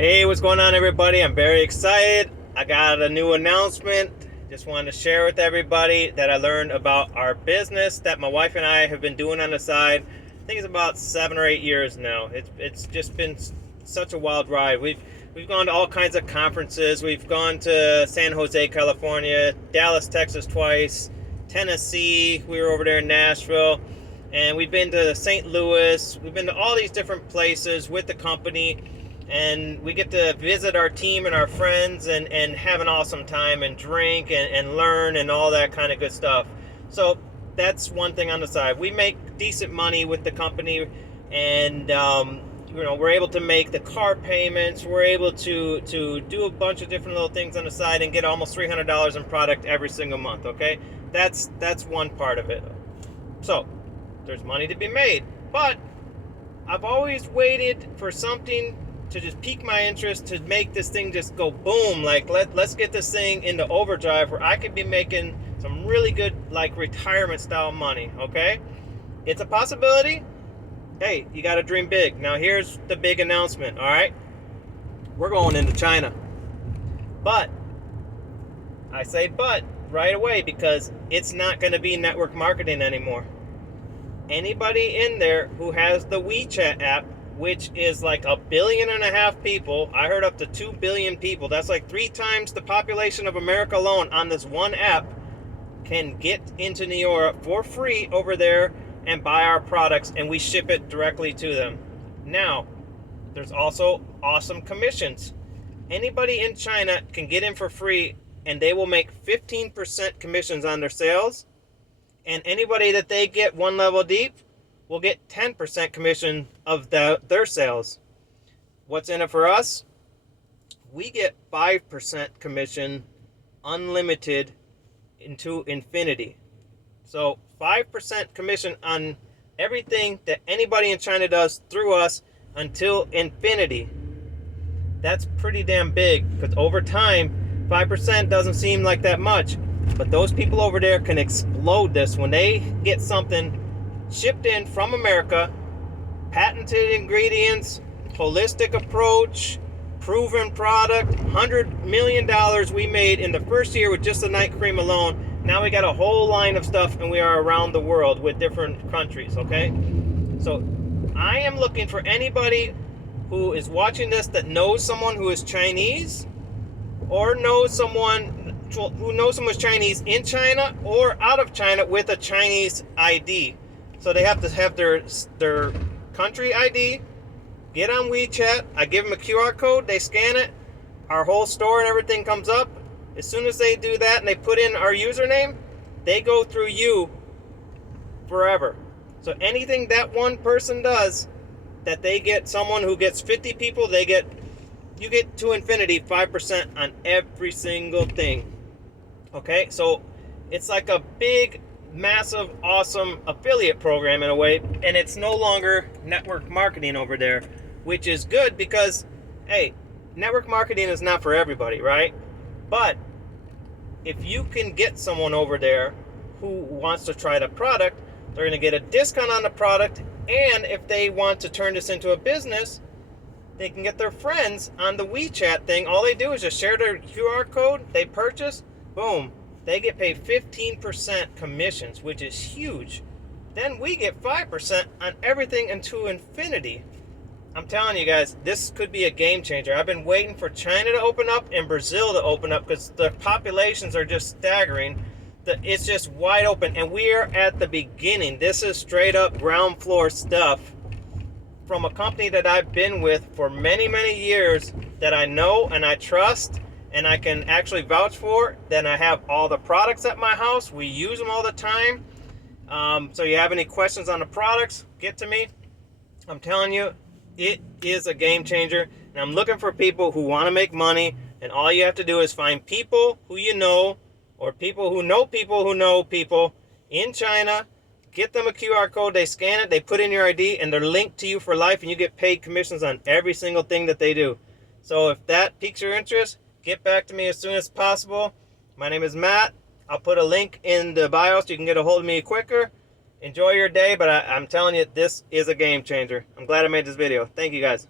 Hey, what's going on, everybody? I'm very excited. I got a new announcement. Just wanted to share with everybody that I learned about our business that my wife and I have been doing on the side. I think it's about 7 or 8 years now. It's just been such a wild ride. We've gone to all kinds of conferences. We've gone to San Jose, California, Dallas, Texas twice, Tennessee. We were over there in Nashville, and we've been to St. Louis. We've been to all these different places with the company, and we get to visit our team and our friends and have an awesome time and drink and learn and all that kind of good stuff. So that's one thing on the side. We make decent money with the company, and we're able to make the car payments. We're able to do a bunch of different little things on the side and get almost $300 in product every single month. Okay, that's one part of it. So there's money to be made, but I've always waited for something to just pique my interest, to make this thing just go boom. Like let's get this thing into overdrive where I could be making some really good, like, retirement style money. Okay, it's a possibility. Hey, you got to dream big. Now here's the big announcement. All right, we're going into China, but I say but right away because it's not going to be network marketing anymore. Anybody in there who has the WeChat app, which is like 1.5 billion people. I heard up to 2 billion people. That's like 3 times the population of America alone on this one app, can get into New York for free over there and buy our products, and we ship it directly to them. Now, there's also awesome commissions. Anybody in China can get in for free, and they will make 15% commissions on their sales. And anybody that they get one level deep will get 10% commission of their sales. What's in it for us? We get 5% commission, unlimited, into infinity. So 5% commission on everything that anybody in China does through us until infinity. That's pretty damn big, because over time, 5% doesn't seem like that much. But those people over there can explode this when they get something shipped in from America, patented ingredients, holistic approach, proven product. $100 million we made in the first year with just the night cream alone. Now we got a whole line of stuff, and we are around the world with different countries. Okay, so I am looking for anybody who is watching this that knows someone who is Chinese, or knows someone who knows someone's Chinese in China or out of China with a Chinese ID. So they have to have their country ID, get on WeChat. I give them a QR code, they scan it, our whole store and everything comes up. As soon as they do that and they put in our username, they go through you forever. So anything that one person does, that they get someone who gets 50 people, you get to infinity 5% on every single thing. Okay, so it's like a big, massive, awesome affiliate program in a way, and it's no longer network marketing over there, which is good because, hey, network marketing is not for everybody, right? But if you can get someone over there who wants to try the product, they're going to get a discount on the product, and if they want to turn this into a business, they can get their friends on the WeChat thing. All they do is just share their QR code, they purchase, boom, they get paid 15% commissions, which is huge. Then we get 5% on everything into infinity. I'm telling you guys, this could be a game changer. I've been waiting for China to open up and Brazil to open up because the populations are just staggering. It's just wide open, and we are at the beginning. This is straight up ground floor stuff from a company that I've been with for many, many years, that I know and I trust and I can actually vouch for. Then I have all the products at my house. We use them all the time. So you have any questions on the products, get to me. I'm telling you, it is a game changer. And I'm looking for people who want to make money. And all you have to do is find people who you know, or people who know people in China. Get them a QR code, they scan it, they put in your ID, and they're linked to you for life, and you get paid commissions on every single thing that they do. So if that piques your interest, get back to me as soon as possible. My name is Matt. I'll put a link in the bio so you can get a hold of me quicker. Enjoy your day, but I'm telling you, this is a game changer. I'm glad I made this video. Thank you, guys.